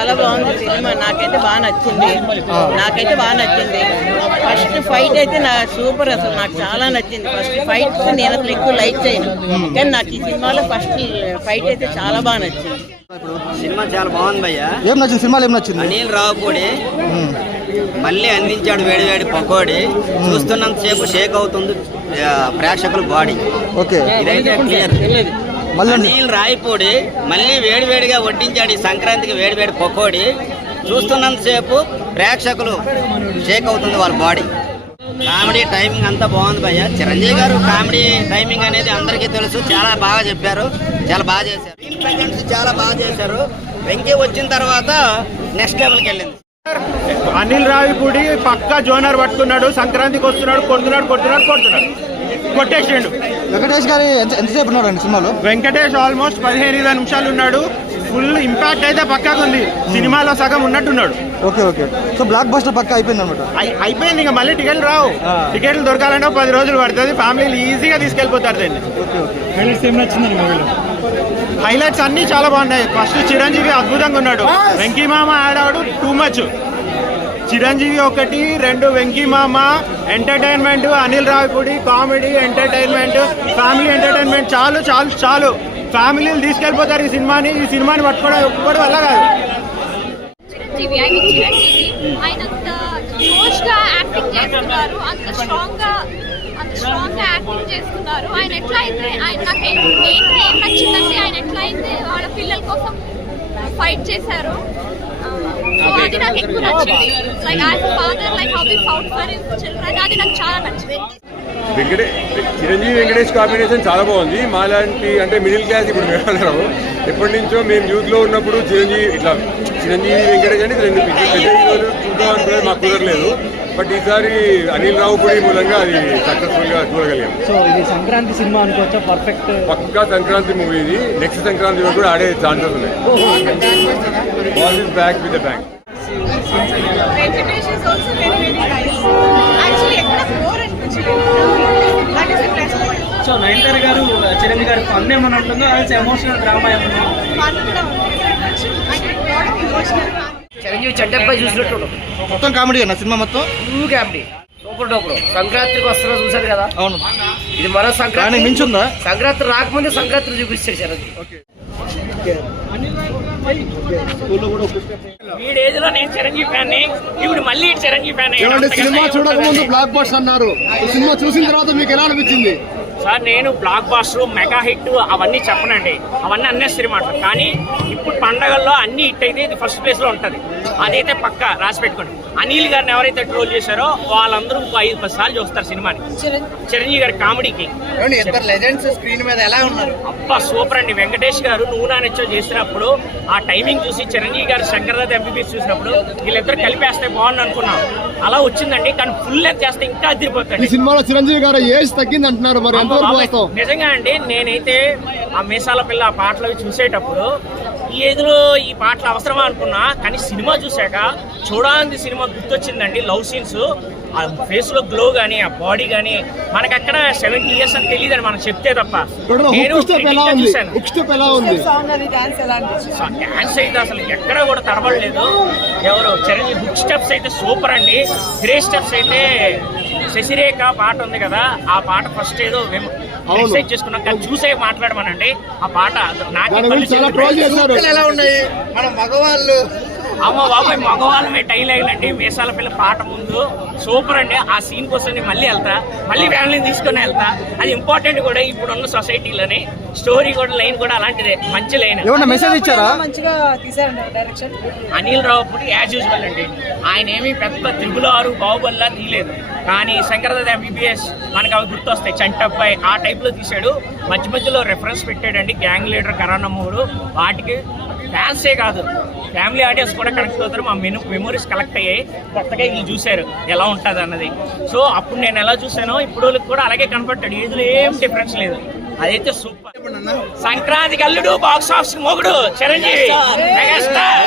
చాలా బాగుంది సినిమా. నాకైతే బాగా నచ్చింది. ఫస్ట్ ఫైట్ అయితే నా సూపర్, అసలు నాకు చాలా నచ్చింది. ఫస్ట్ ఫైట్స్ నేను అసలు ఎక్కువ లైక్ చేయను, కానీ నాకు ఈ సినిమాలో ఫస్ట్ ఫైట్ అయితే చాలా బాగా నచ్చింది. సినిమా చాలా బాగుంది భయ్య. ఏం నచ్చింది సినిమాలో? ఏం నచ్చింది? అనిల్ రావుపూడి మళ్ళీ అందించాడు వేడి పకోడి. చూస్తున్నంతసేపు షేక్ అవుతుంది ప్రేక్షకుల బాడీ. ఓకే, ఇదైతే క్లియర్. అనిల్ రావుపూడి మళ్ళీ వేడిగా వడ్డించాడు ఈ సంక్రాంతికి వేడి పకోడి. చూస్తున్నంతసేపు ప్రేక్షకులు షేక్ అవుతుంది వాళ్ళ బాడీ. కామెడీ టైమింగ్ అంతా బాగుంది భయ్య. చిరంజీవి గారు కామెడీ టైమింగ్ అనేది అందరికీ తెలుసు, చాలా బాగా చెప్పారు, చాలా బాగా చేశారు. చాలా బాగా చేశారు. వెంకీ వచ్చిన తర్వాత నెక్స్ట్ లెవెల్కి వెళ్ళింది. అనిల్ రావిపూడి పక్కా జోనర్ పట్టుకున్నాడు. సంక్రాంతికి వస్తున్నాడు, కొడుతున్నాడు కొట్టేసిండు. వెంకటేష్ గారు ఎంతసేపు ఉన్నాడు అండి సినిమాలో? వెంకటేష్ ఆల్మోస్ట్ 15-20 నిమిషాలు ఉన్నాడు. ఫుల్ ఇంపాక్ట్ అయితే పక్కాగా ఉంది. సినిమాలో సగం ఉన్నట్టున్నాడు. ఓకే. సో బ్లాక్ బస్టర్ పక్కా అయిపోయింది అనమాట. అయిపోయింది. ఇంకా మళ్ళీ టికెట్లు రావు. టికెట్లు దొరకాలంటే 10 రోజులు పడుతుంది. ఫ్యామిలీలు ఈజీగా తీసుకెళ్ళిపోతారు దీన్ని. హైలైట్స్ అన్ని చాలా బాగున్నాయి. ఫస్ట్ చిరంజీవి అద్భుతంగా ఉన్నాడు. వెంకీ మామ యాడ్ అవడు too much. Chiranjeevi 1, 2 Venky Mama entertainment, Anil Ravipudi comedy, entertainment, family entertainment. చాలు ఫ్యామిలీలు తీసుకెళ్ళిపోతారు ఈ సినిమాని పట్టుకోవడం ఒక్కడి వల్ల కాదు. చిరంజీవి ఆయన అంత జోష్గా యాక్టింగ్ చేస్తున్నారు, అంత స్ట్రాంగ్గా యాక్టింగ్ చేస్తున్నారు. ఆయన ఎట్లా అయితే నాకు మెయిన్గా ఏం నచ్చిందంటే ఆయన ఎట్లా అయితే వాళ్ళ పిల్లల కోసం ఫైట్ చేశారు. సో అది నాకు ఎక్కువ నచ్చింది. Like as a father, like how we fought for his children, అది నాకు చాలా నచ్చింది. చిరంజీవి వెంకటేష్ కాంబినేషన్ చాలా బాగుంది. మాలాంటి అంటే మిడిల్ క్లాస్ ఇప్పుడు మేమందరం ఎప్పటి నుంచో మేము యూత్లో ఉన్నప్పుడు చిరంజీవి వెంకటేష్ అంటే రెండు పెద్ద హీరోలు చూద్దాం అనుకునేది మాకు కుదరలేదు. బట్ ఈసారి అనిల్ రావుపూడి మూలంగా అది సక్సెస్ఫుల్ గా చూడగలిగాం. సో ఇది సంక్రాంతి సినిమా అనుకోవచ్చా? పర్ఫెక్ట్ పక్కా సంక్రాంతి మూవీ ఇది. నెక్స్ట్ సంక్రాంతి కూడా ఆడే ఛాన్సెస్ ఉన్నాయి. Ball is back with the bank. So Nayanthara గారు చిరంజీవి గారు ఫన్ ఏమని ఉంటుందో అది ఎమోషనల్ డ్రామా ఏమన్నా? చిరంజీవి చెడ్డపై చూసినట్టు మొత్తం కామెడీ అన్న సినిమా మొత్తం కామెడీ సూపర్ డూపర్. సంక్రాంతికి వస్తున్నా చూసారు కదా. అవును, ఇది మరో సంక్రాంతి మించుందా? సంక్రాంతి రాకముందే సంక్రాంతి చూపిస్తారు చిరంజీవి. వీడేజ్ లో నేను చిరంజీవి ఫ్యాన్, ఇప్పుడు మళ్ళీ చిరంజీవి ఫ్యాన్. సినిమా చూడకముందు బ్లాక్ బస్టర్ అన్నారు. సినిమా చూసిన తర్వాత మీకు ఎలా అనిపించింది? సార్ నేను బ్లాక్ బాస్టర్, మెగా హిట్ అవన్నీ చెప్పనండి, అవన్నీ అన్నెసరీ మాట. కానీ ఇప్పుడు పండగల్లో అన్ని హిట్ అయితే ఇది ఫస్ట్ ప్లేస్ లో ఉంటుంది. అదైతే పక్కా రాసి పెట్టుకోండి. అనిల్ గారిని ఎవరైతే ట్రోల్ చేశారో వాళ్ళందరూ 5-10 సార్లు చూస్తారు సినిమాని. చిరంజీవి గారి కామెడీకి ఇద్దరు లెజెండ్స్ స్క్రీన్ మీద ఎలా ఉన్నారు? అబ్బా సూపర్ అండి. వెంకటేష్ గారు నువ్వు నా నచ్చో చేసినప్పుడు ఆ టైమింగ్ చూసి, చిరంజీవి గారు శంకర్దాస్ ఎంబీబీఎస్ చూసినప్పుడు వీళ్ళిద్దరు కలిపేస్తే బాగుంది అనుకున్నాం. అలా వచ్చిందండి, కానీ ఫుల్ లెంత్ చేస్తే ఇంకా అదిరిపోతుంది. ఈ సినిమాలో చిరంజీవి గారు ఏజ్ తగ్గింది అంటున్నారు, మరి నిజంగా అండి. నేనైతే ఆ మీసాల పిల్ల ఆ పాటలు చూసేటప్పుడు ఈ ఏజ్లో ఈ పాటలు అవసరమా అనుకున్నా, కానీ సినిమా చూశాక చూడాలని సినిమా గుర్తొచ్చిందండి. లవ్ సీన్స్, ఆ ఫేస్ లో గ్లో గానీ, ఆ బాడీ గానీ మనకు అక్కడ 70 years అని తెలియదని మనం చెప్తే తప్ప. డాన్స్ అయితే అసలు ఎక్కడ కూడా తడబడలేదు. ఎవరు చిరంజీవి హుక్ స్టెప్స్ అయితే సూపర్ అండి. గ్రే స్టెప్స్ అయితే శశిరేఖ పాట ఉంది కదా, ఆ పాట ఫస్ట్ ఏదో ఎక్సైజ్ చేసుకున్నాం, కానీ చూసే మాట్లాడమనండి. ఆ పాట ఎలా ఉన్నాయి మన మగవాళ్ళు? అమ్మ బాబాయ్ మగవాళ్ళమే డైలాగ్ అండి. మీసాల పిల్ల పాట ముందు సూపర్ అండి. ఆ సీన్ కోసం మళ్ళీ వెళ్తా, మళ్ళీ ఫ్యామిలీని తీసుకుని వెళ్తా. అది ఇంపార్టెంట్ కూడా ఇప్పుడున్న సొసైటీలోని. స్టోరీ కూడా లైన్ కూడా అలాంటిదే, మంచి లైన్. మెసేజ్ ఇచ్చారా? మంచిగా తీసారండి direction. Anil Ravipudi as usual అండి. ఆయన ఏమి పెద్ద 6 బాహుబలిలా తీయలేదు, కానీ శంకర్దాస్ ఎంబీబీఎస్ మనకు అవి గుర్తొస్తాయి. చంటబ్బాయి ఆ టైప్ లో తీసాడు. మధ్యలో రెఫరెన్స్ పెట్టాడండి. గ్యాంగ్ లీడర్ కరానమ్మూడు. వాటికి ఫ్యాన్సే కాదు, ఫ్యామిలీ ఆడియన్స్ కూడా కనెక్ట్ అవుతారు. మా మెమోరీస్ కలెక్ట్ అయ్యాయి. కొత్తగా ఇది చూశారు ఎలా ఉంటుంది అన్నది. సో అప్పుడు నేను ఎలా చూసానో ఇప్పుడు కూడా అలాగే కనపడ్డాడు. ఏదిలో ఏం డిఫరెన్స్ లేదు. అదైతే సూపర్. సంక్రాంతికి అల్లుడు, బాక్స్ ఆఫీస్ మొగుడు చిరంజీవి మెగాస్టార్.